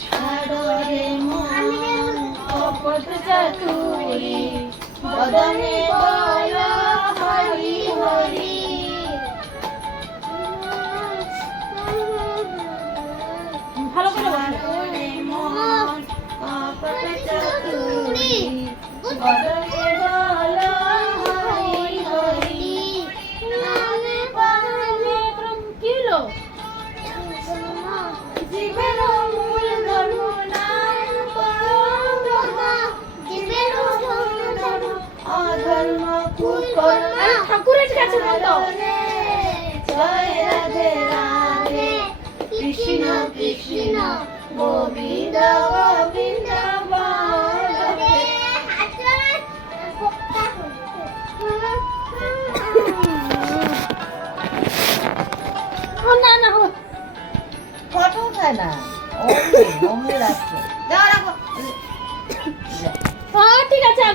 ছাড়রে মন কপট চাতুরি বদনে বল হরি হরি। ভালো করে ছাড়রে মন কপট চাতুরি বদনে ঠাকুরের কাছে বলো জয় রাধে রাধে কৃষ্ণ কৃষ্ণ গোবিন্দ গোবিন্দ না ঠিক আছে আর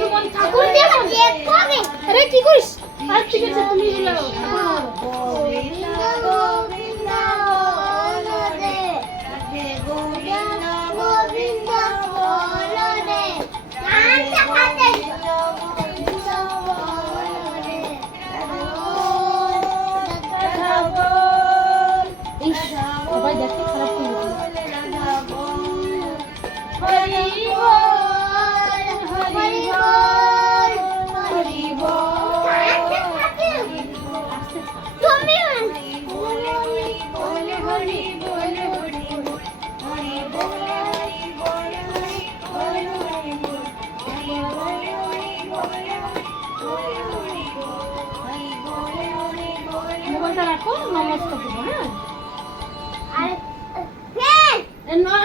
তোমার ঠাকুর দিয়ে কি করিস আর ঠিক আছে তুমি সবাই দেখতে খারাপ করে দিল। Mama's talking, huh?